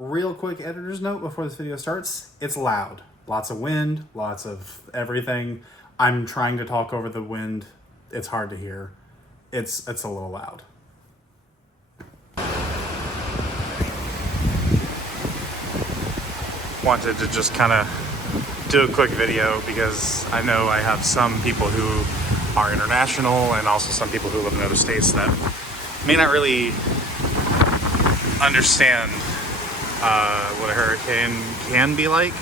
Real quick editor's note before this video starts, it's loud. Lots of wind, lots of everything. I'm trying to talk over the wind. It's hard to hear. It's a little loud. Wanted to just kind of do a quick video because I know I have some people who are international and also some people who live in other states that may not really understand what a hurricane can be like,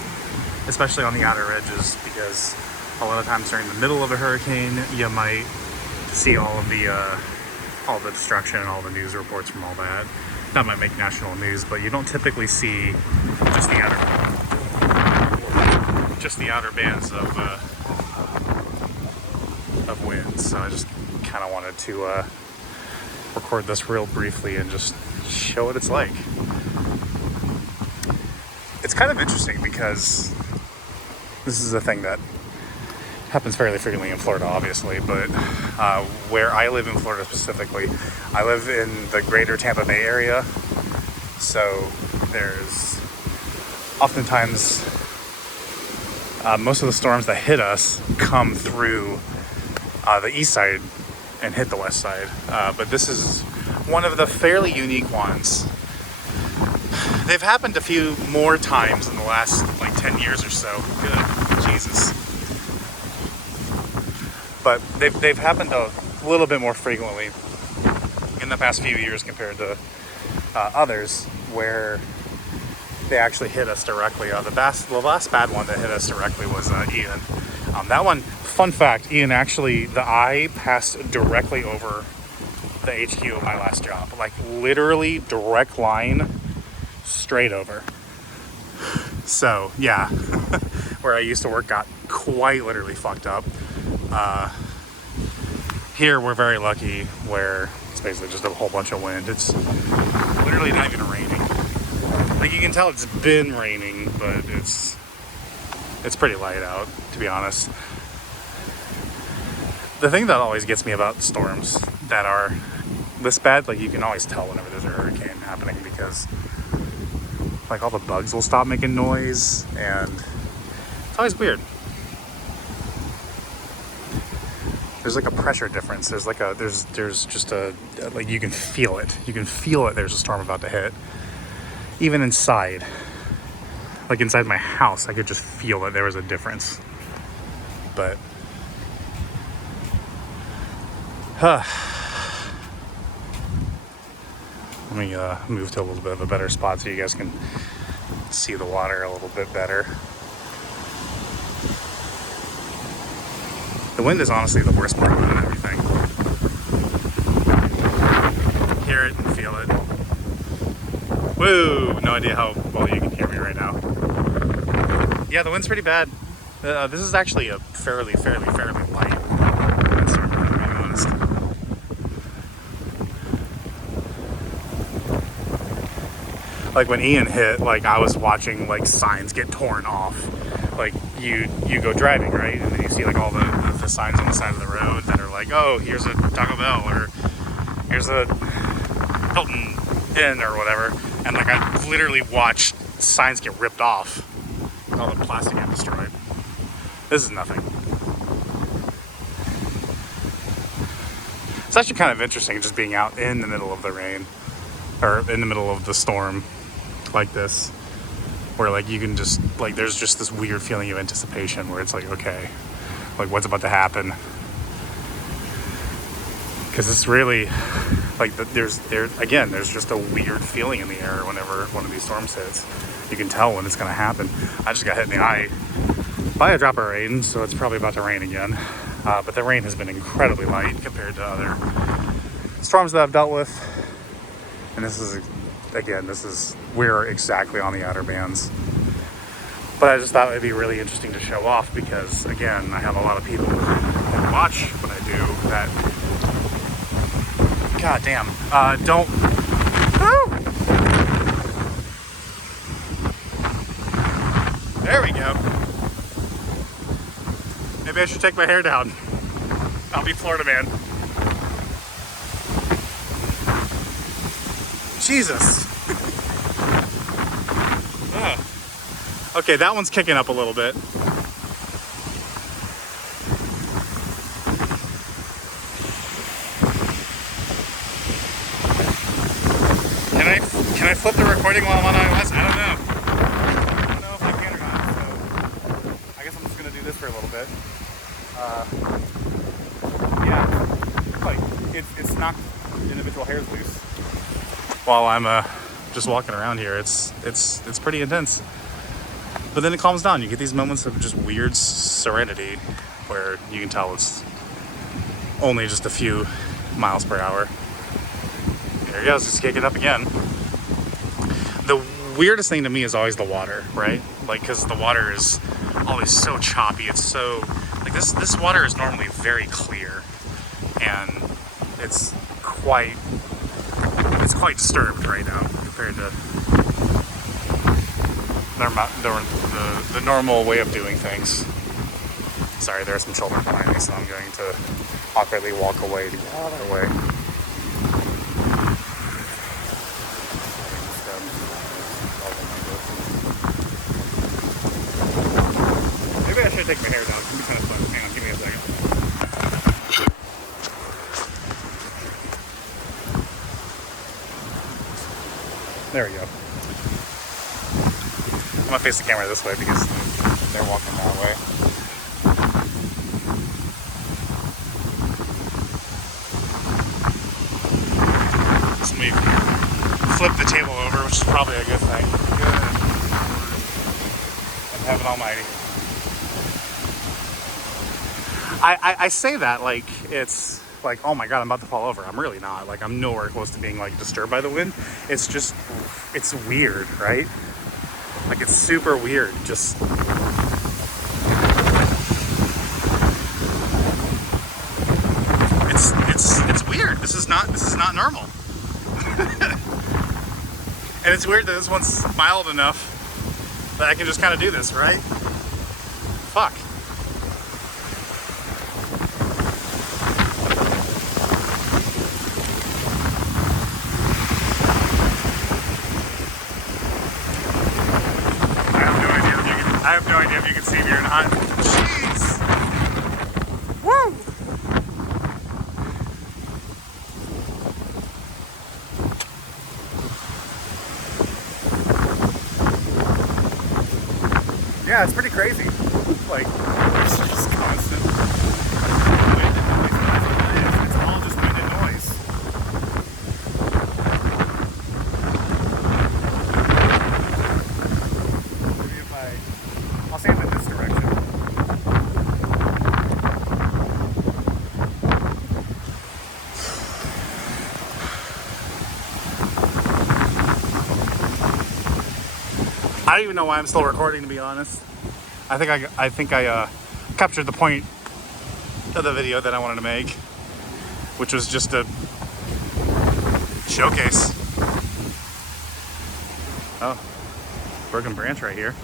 especially on the outer edges, because a lot of times during the middle of a hurricane you might see all the destruction and all the news reports from all that. That might make national news, but you don't typically see just the outer bands of wind. So I just kind of wanted to record this real briefly and just show what it's like. It's kind of interesting because this is a thing that happens fairly frequently in Florida, obviously, but where I live in Florida specifically, I live in the greater Tampa Bay area, so there's oftentimes most of the storms that hit us come through the east side and hit the west side, but this is one of the fairly unique ones. They've happened a few more times in the last like 10 years or so. Good Jesus. But they've happened a little bit more frequently in the past few years compared to others where they actually hit us directly. The last bad one that hit us directly was Ian. That one, fun fact, Ian actually, the eye passed directly over the HQ of my last job. Like literally direct line straight over. So yeah, where I used to work got quite literally fucked up. Here we're very lucky where it's basically just a whole bunch of wind. It's literally not even raining. Like you can tell it's been raining, but it's pretty light out, to be honest. The thing that always gets me about storms that are this bad, like you can always tell whenever there's a hurricane happening because like all the bugs will stop making noise and it's always weird. There's like a pressure difference. There's like there's just a, like you can feel it. You can feel it. There's a storm about to hit. Even inside, like inside my house, I could just feel that there was a difference. But, let me move to a little bit of a better spot so you guys can see the water a little bit better. The wind is honestly the worst part about everything. Hear it and feel it. Woo! No idea how well you can hear me right now. Yeah, the wind's pretty bad. This is actually a fairly light storm, to be honest. Like when Ian hit, like I was watching like signs get torn off. Like you go driving, right? And then you see like all the signs on the side of the road that are like, oh, here's a Taco Bell or here's a Hilton Inn or whatever. And like I literally watched signs get ripped off and all the plastic get destroyed. This is nothing. It's actually kind of interesting just being out in the middle of the rain or in the middle of the storm like this, where like you can just like there's just this weird feeling of anticipation where it's like, okay, like what's about to happen, because it's really like there's just a weird feeling in the air whenever one of these storms hits. You can tell when it's going to happen. I just got hit in the eye by a drop of rain, so it's probably about to rain again, but the rain has been incredibly light compared to other storms that I've dealt with, and this is we're exactly on the outer bands. But I just thought it'd be really interesting to show off because, again, I have a lot of people who watch what I do that, god damn, don't, woo! There we go. Maybe I should take my hair down. I'll be Florida man. Jesus. Okay, that one's kicking up a little bit. Can I flip the recording while I'm on iOS? I don't know. I don't know if I can or not, so I guess I'm just gonna do this for a little bit. Yeah, like it's knocked individual hairs loose while I'm just walking around here. It's pretty intense. But then it calms down. You get these moments of just weird serenity where you can tell it's only just a few miles per hour. There it goes, it's kicking up again. The weirdest thing to me is always the water, right? Like, because the water is always so choppy. It's so, like this water is normally very clear, and it's quite disturbed right now compared to the normal way of doing things. Sorry, there are some children behind me, so I'm going to awkwardly walk away to get out of their way. Maybe I should take my hair down. It's gonna be kind of fun. Hang on, give me a second. There we go. I'm gonna face the camera this way because they're walking that way. Just let me flip the table over, which is probably a good thing. Good. And heaven almighty. I say that like it's like, oh my god, I'm about to fall over. I'm really not. Like, I'm nowhere close to being like disturbed by the wind. It's just, it's weird, right? Like, it's super weird. Just it's weird. This is not normal. And it's weird that this one's mild enough that I can just kind of do this, right? Fuck. I have no idea if you can see me or not. Jeez! Woo! Yeah, it's pretty crazy. Like, it's just constant wind and noise. That's what it is. It's all just wind and noise. Maybe if I'll stand in this direction. I don't even know why I'm still recording, to be honest. I think I captured the point of the video that I wanted to make, which was just a showcase. Oh, broken branch right here.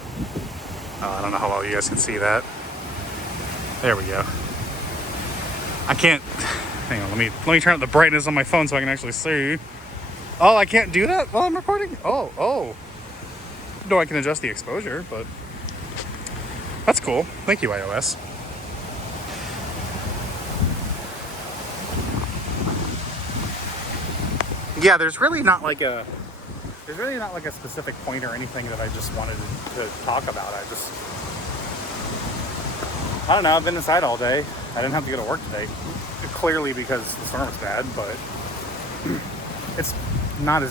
I don't know how well you guys can see that. There we go. I can't. Hang on. Let me turn up the brightness on my phone so I can actually see. Oh, I can't do that while I'm recording. Oh. No, I can adjust the exposure, but that's cool. Thank you, iOS. Yeah, there's really not like a specific point or anything that I just wanted to talk about. I don't know, I've been inside all day. I didn't have to go to work today. Clearly because the storm was bad, but it's not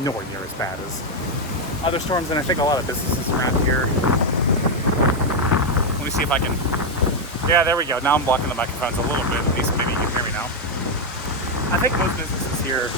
nowhere near as bad as other storms, and I think a lot of businesses around here. Let me see if I can. Yeah, there we go. Now I'm blocking the microphones a little bit. At least maybe you can hear me now. I think most businesses here.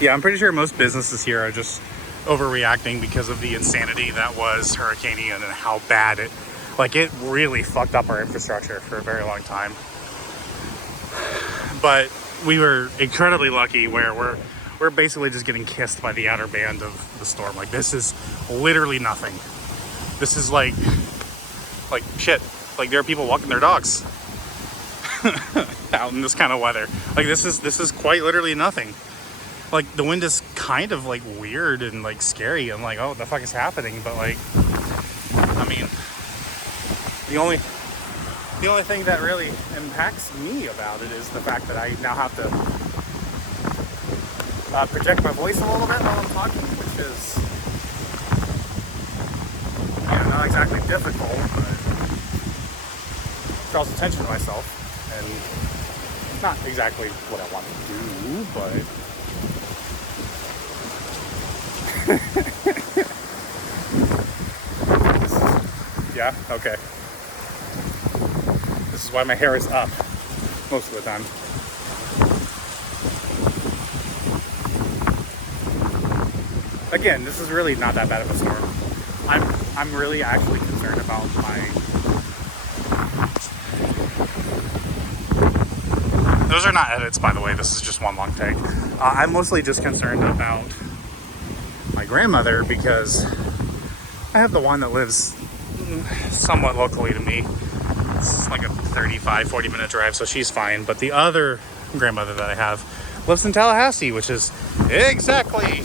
Yeah, I'm pretty sure most businesses here are just overreacting because of the insanity that was Hurricane Ian and how bad it Like, it really fucked up our infrastructure for a very long time. But we were incredibly lucky where we're basically just getting kissed by the outer band of the storm. Like, this is literally nothing. This is like shit. Like, there are people walking their dogs out in this kind of weather. Like, this is quite literally nothing. Like, the wind is kind of like weird and like scary. I'm like, oh, what the fuck is happening? But like, I mean, the only thing that really impacts me about it is the fact that I now have to project my voice a little bit while I'm talking, which is, not exactly difficult, but draws attention to myself, and not exactly what I want to do, but yeah, okay. This is why my hair is up most of the time. Again, this is really not that bad of a storm. I'm really actually concerned about those are not edits, by the way. This is just one long take. I'm mostly just concerned about my grandmother because I have the one that lives somewhat locally to me. It's like a 40 minute drive, so she's fine. But the other grandmother that I have lives in Tallahassee, which is exactly...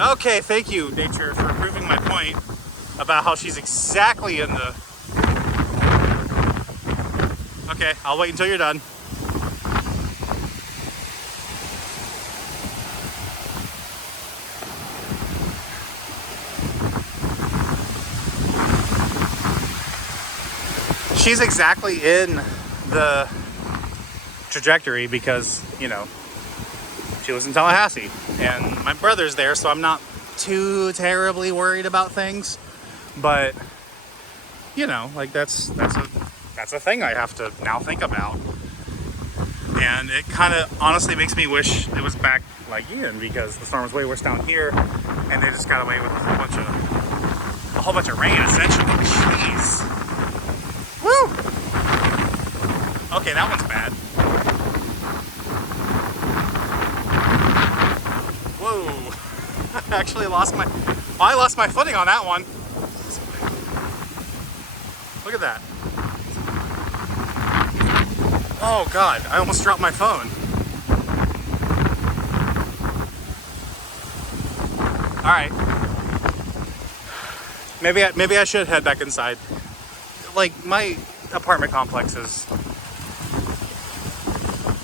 Okay, thank you, nature, for proving my point about how she's exactly in the... Okay, I'll wait until you're done. She's exactly in the trajectory because, she lives in Tallahassee and my brother's there, so I'm not too terribly worried about things. But, like that's a thing I have to now think about. And it kind of honestly makes me wish it was back like Ian, because the storm was way worse down here and they just got away with a whole bunch of rain essentially. Jeez. Woo! Okay, that one's bad. Whoa! I actually lost my footing on that one. Look at that. Oh God, I almost dropped my phone. All right. Maybe I should head back inside. Like, my apartment complex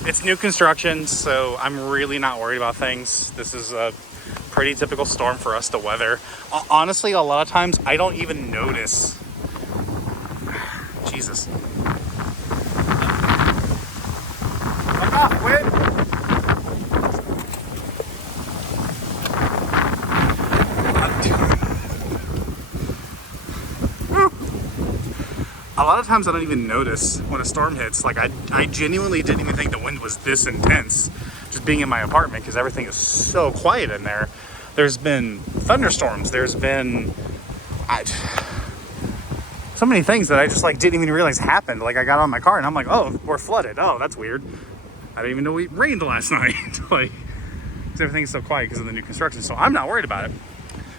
it's new construction, so I'm really not worried about things. This is a pretty typical storm for us to weather. Honestly, a lot of times I don't even notice. Jesus. Fuck off, wind! A lot of times I don't even notice when a storm hits. Like, I genuinely didn't even think the wind was this intense just being in my apartment because everything is so quiet in there. There's been thunderstorms. There's been so many things that I just didn't even realize happened. Like, I got on my car and I'm like, oh, we're flooded. Oh, that's weird. I didn't even know it rained last night. Like, because everything's so quiet because of the new construction. So I'm not worried about it.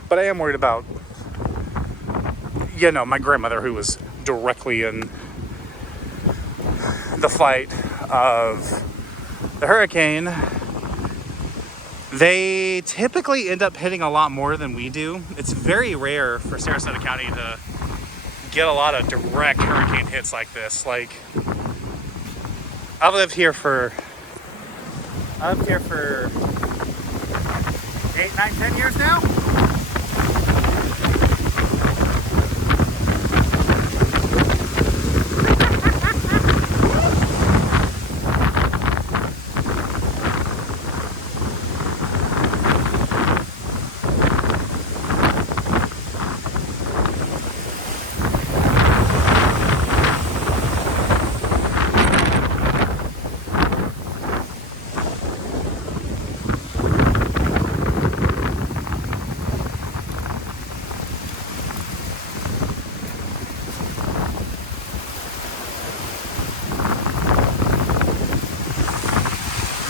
But I am worried about, my grandmother, who was directly in the fight of the hurricane. They typically end up hitting a lot more than we do. It's very rare for Sarasota County to get a lot of direct hurricane hits like this. Like, I've lived here for 8, 9, 10 years now.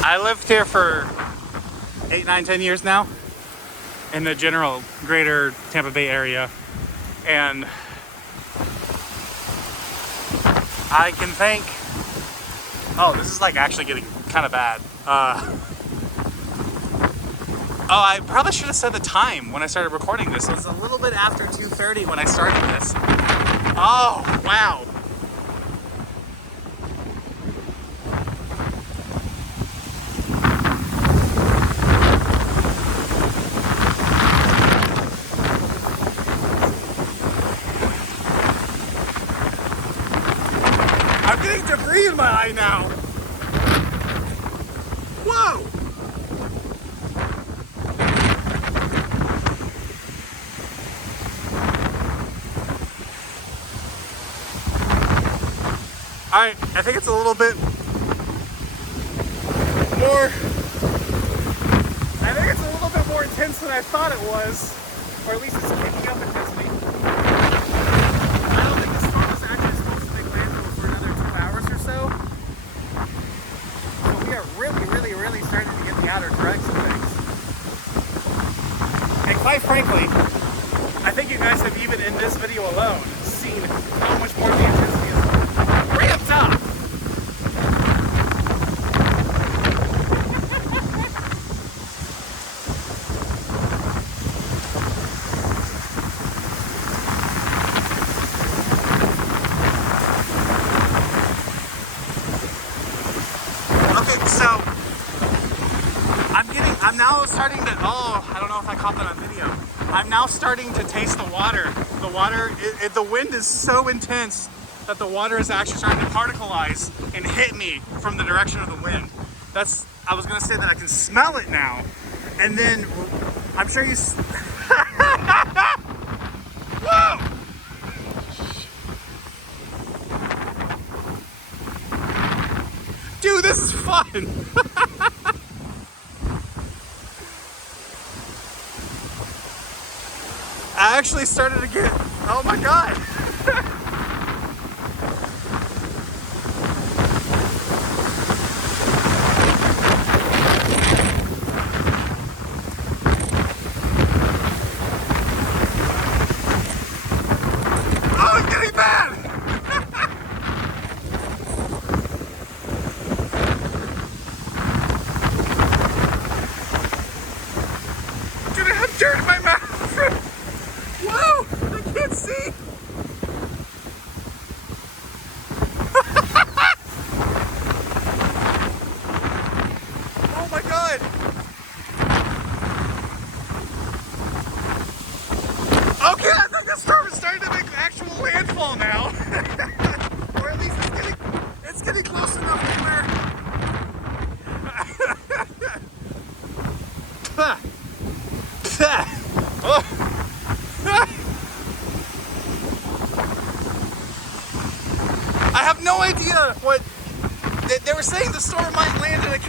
I lived here for 8, 9, 10 years now in the general greater Tampa Bay area, and I can thank, oh, this is like actually getting kind of bad. Oh, I probably should have said the time when I started recording this. It was a little bit after 2:30 when I started this. Oh, wow. I'm getting debris in my eye now. Whoa! Alright, I think it's a little bit more, I think it's a little bit more intense than I thought it was, or at least it's picking up intensity. I don't think the storm is actually supposed to make landfall for another 2 hours or so. So we are really starting to get the outer directs of things. And quite frankly, I think you guys have even in this video alone seen how much more the intensity is ramped up. Okay, so I'm now starting to, oh, I don't know if I caught that on video. I'm now starting to taste the water. The water, the wind is so intense that the water is actually starting to particleize and hit me from the direction of the wind. I was gonna say that I can smell it now. And then, I'm sure you, whoa! Dude, this is fun! I actually started to get, oh my God! Dirt in my mouth! Whoa! I can't see! Oh my God! Okay, I think the storm is starting to make actual landfall now. Or at least it's getting close enough to where... I have no idea what they were saying. The storm might land in a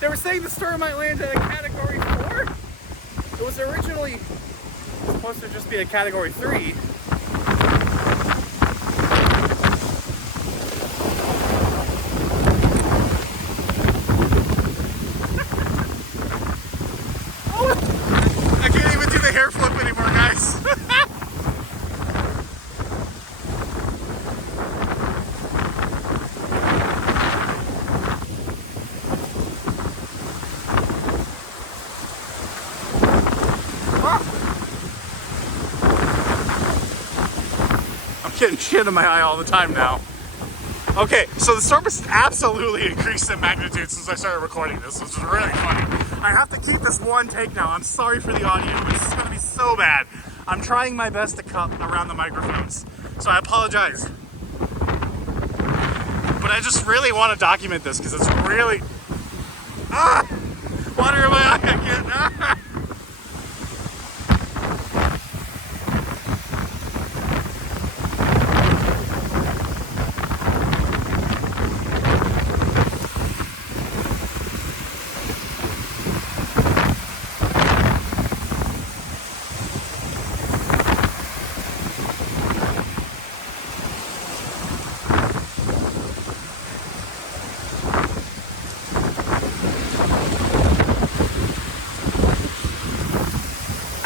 They were saying the storm might land in a category 4. It was originally supposed to just be a category 3. I can't even do the hair flip anymore, guys. I'm getting shit in my eye all the time now. Okay, so the storm has absolutely increased in magnitude since I started recording this, which is really funny. I have to keep this one take now. I'm sorry for the audio. This is gonna be so bad. I'm trying my best to cup around the microphones, so I apologize. But I just really want to document this because it's really... Water in my eye again.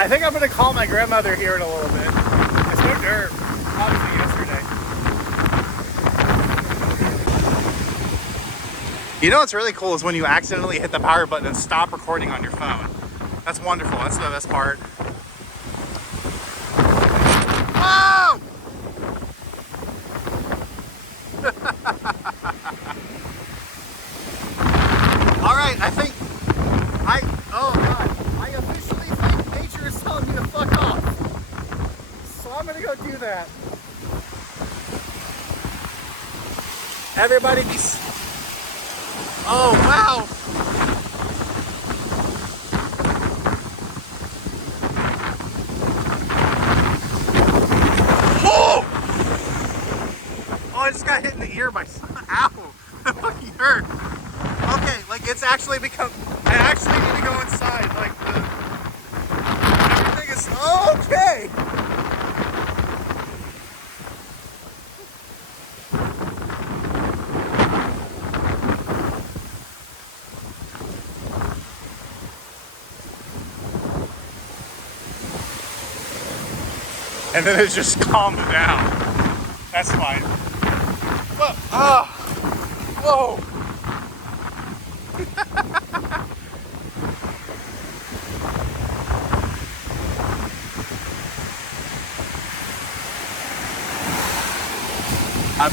I think I'm gonna call my grandmother here in a little bit. I spoke to her obviously yesterday. You know what's really cool is when you accidentally hit the power button and stop recording on your phone. That's wonderful. That's the best part. Whoa! All right, oh God, I officially think nature is telling me to fuck off. So I'm gonna go do that. Everybody be, oh wow. Oh! Oh, I just got hit in the ear by, ow, that fucking hurt. Okay, like it's actually become, I actually need to go inside, like everything is, okay. And then it just calmed down. That's fine. Whoa, whoa.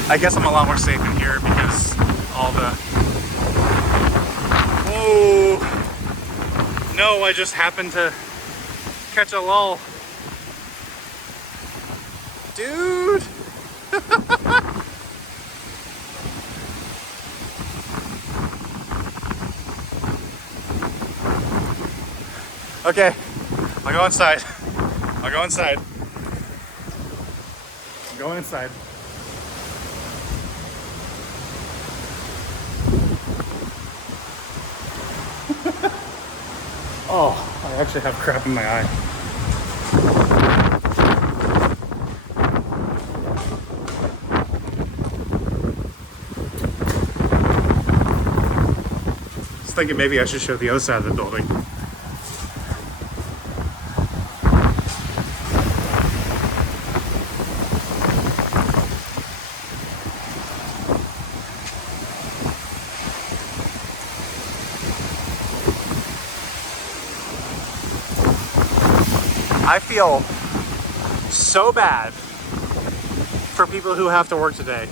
I guess I'm a lot more safe in here because all the... Whoa! No, I just happened to catch a lull. Dude! Okay, I'll go inside. I'll go inside. I'm going inside. Oh, I actually have crap in my eye. I was thinking maybe I should show the other side of the building. I feel so bad for people who have to work today.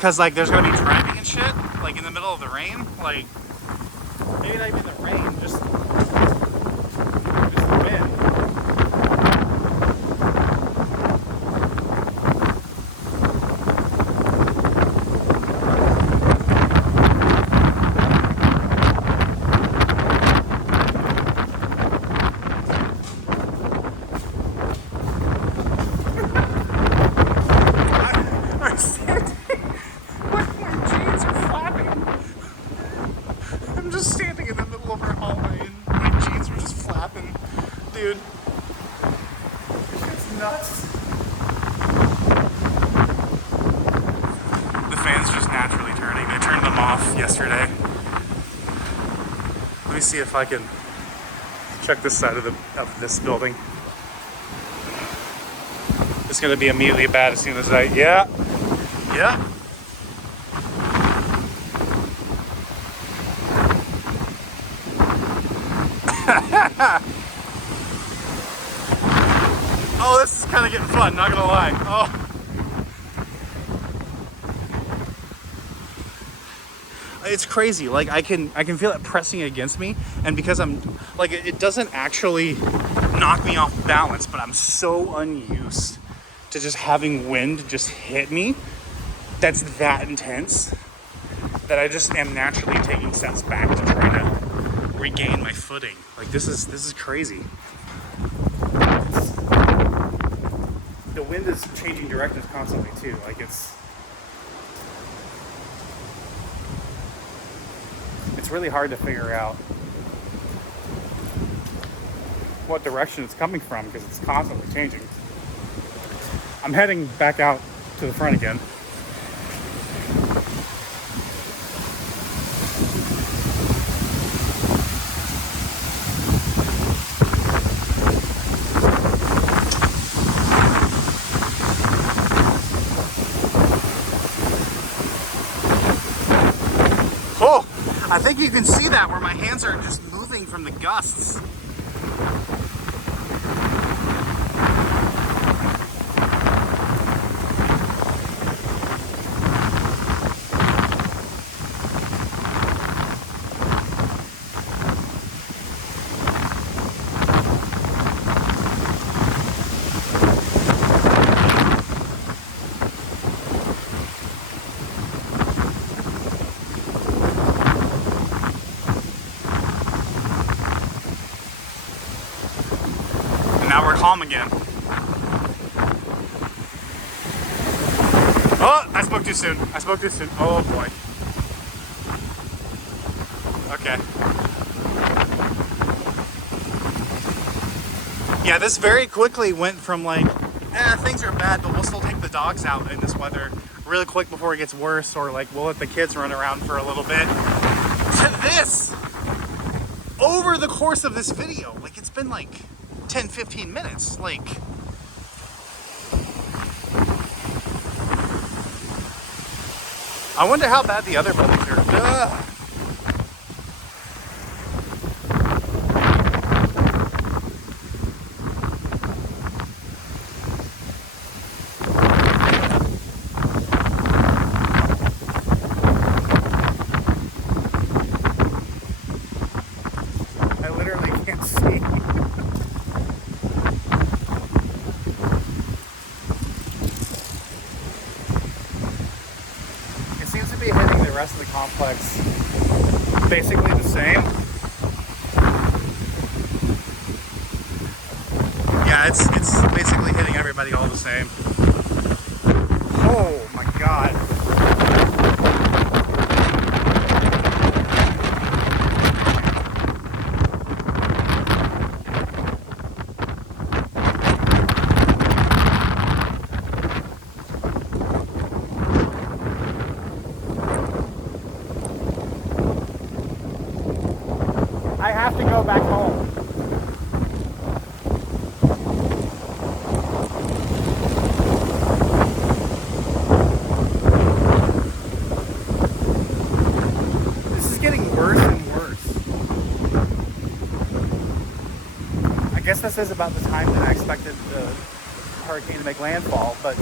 Cause like there's gonna be driving and shit, like in the middle of the rain. Like maybe not even the rain, just the wind. Dude, this shit's nuts. The fan's just naturally turning. They turned them off yesterday. Let me see if I can check this side of this building. It's gonna be immediately bad as soon as yeah. Oh, this is kind of getting fun, not gonna lie. Oh. It's crazy, like I can feel it pressing against me, and because I'm, like it doesn't actually knock me off balance, but I'm so unused to just having wind just hit me, that's that intense, that I just am naturally taking steps back to try to regain my footing. Like this is crazy. The wind is changing directions constantly too. Like it's really hard to figure out what direction it's coming from because it's constantly changing. I'm heading back out to the front again. I think you can see that where my hands are just moving from the gusts. Now we're calm again. Oh, I spoke too soon. I spoke too soon. Oh boy. Okay. Yeah, this very quickly went from like, things are bad, but we'll still take the dogs out in this weather really quick before it gets worse, or like we'll let the kids run around for a little bit, to this over the course of this video. Like, it's been like 10-15 minutes. Like, I wonder how bad the other buildings are. Ugh. I literally can't see. Hitting the rest of the complex basically the same. Yeah, it's basically hitting everybody all the same. Oh my god. I have to go back home. This is getting worse and worse. I guess this is about the time that I expected the hurricane to make landfall, but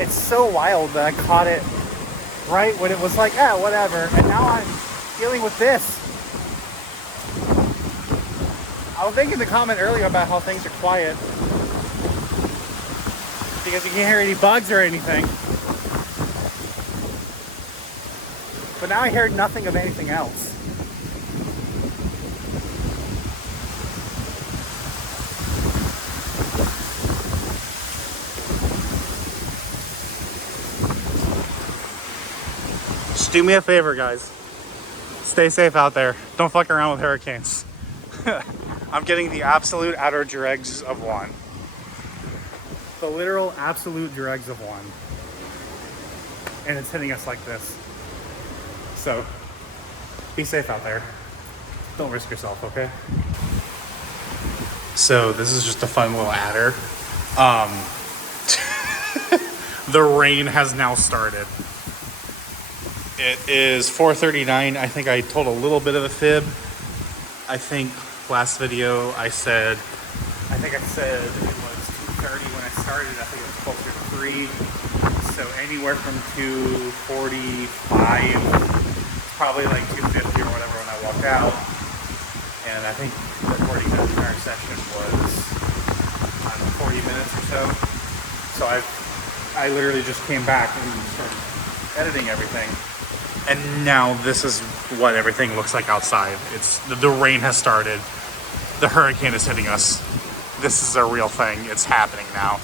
it's so wild that I caught it right when it was like, whatever, and now I'm dealing with this. I was making the comment earlier about how things are quiet because you can't hear any bugs or anything. But now I hear nothing of anything else. Just do me a favor, guys. Stay safe out there. Don't fuck around with hurricanes. I'm getting the absolute outer dregs of one. The literal absolute dregs of one. And it's hitting us like this. So, be safe out there. Don't risk yourself, okay? So, this is just a fun little adder. The rain has now started. It is 4:39. I think I told a little bit of a fib. I think last video I said it was 2:30 when I started. I think it was closer to 3. So anywhere from 2:45, probably like 2:50 or whatever when I walked out. And I think recording that entire session was, I don't know, 40 minutes or so. So I literally just came back and started editing everything. And now this is what everything looks like outside. It's the rain has started. The hurricane is hitting us. This is a real thing. It's happening now.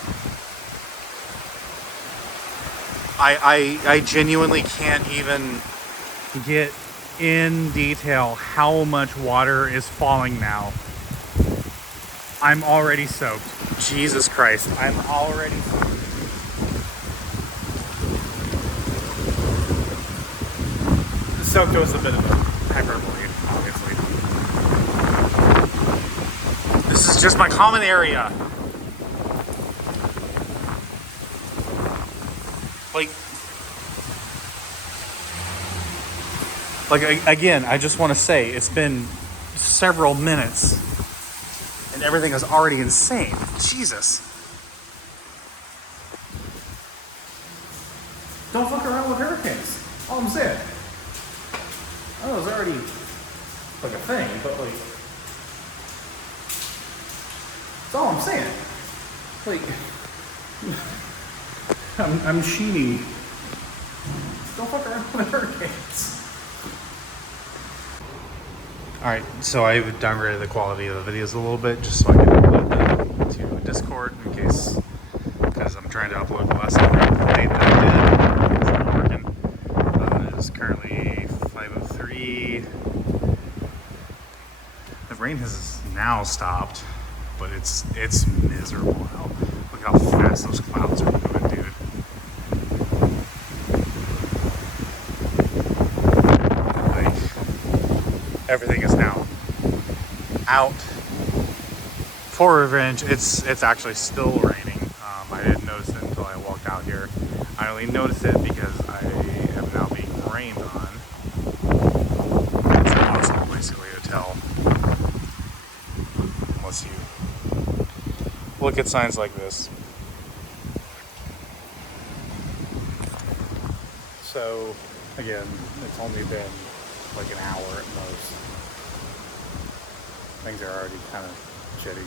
I genuinely can't even get in detail how much water is falling now. I'm already soaked. Jesus Christ, I'm already soaked. Soaked was a bit of a hyperbole, obviously. This is just my common area. Like, Again, I just want to say it's been several minutes and everything is already insane. Jesus. Don't fuck around with hurricanes. All I'm saying. I know it's already like a thing, but like, that's all I'm saying. Like, I'm sheeny. Don't fuck around with hurricanes. Alright, so I downgraded the quality of the videos a little bit just so I can upload them to Discord in case, because I'm trying to upload less than late than I did. It's not working. It is currently 5:03. The rain has now stopped, but it's miserable out. Look how fast those clouds are moving, dude. Like, everything is now out for revenge. It's actually still raining. I didn't notice it until I walked out here. I only noticed it because I am now being rained on. It's impossible basically to tell unless you look at signs like this. So again, it's only been like an hour at most. Things are already kind of shitty.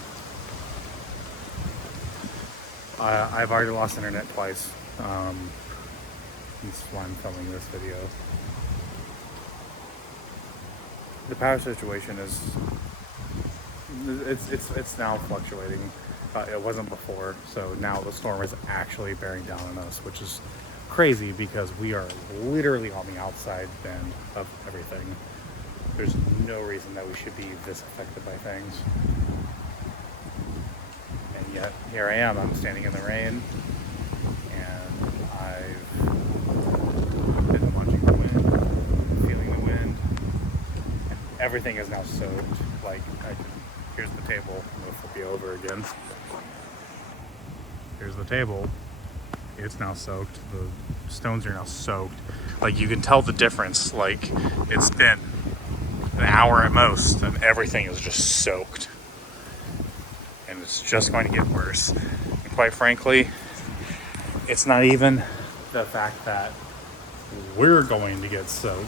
I've already lost internet twice. That's why I'm filming this video. The power situation is it's now fluctuating. It wasn't before, so now the storm is actually bearing down on us, which is crazy because we are literally on the outside end of everything. There's no reason that we should be this affected by things. And yet, here I am, I'm standing in the rain, and I've been watching the wind, feeling the wind, and everything is now soaked. Like, here's the table, I'm gonna flip you over again. Here's the table. It's now soaked. The stones are now soaked. Like, you can tell the difference. Like, it's been an hour at most, and everything is just soaked. And it's just going to get worse. And quite frankly, it's not even the fact that we're going to get soaked.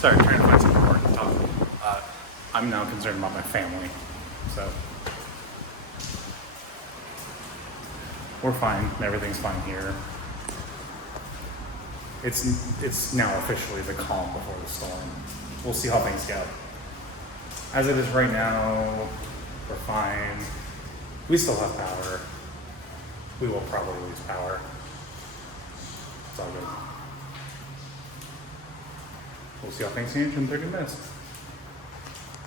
Sorry, trying to find something important to talk about. I'm now concerned about my family, so we're fine. Everything's fine here. It's now officially the calm before the storm. We'll see how things go. As it is right now, we're fine. We still have power. We will probably lose power. It's all good. We'll see how things change in 30 minutes.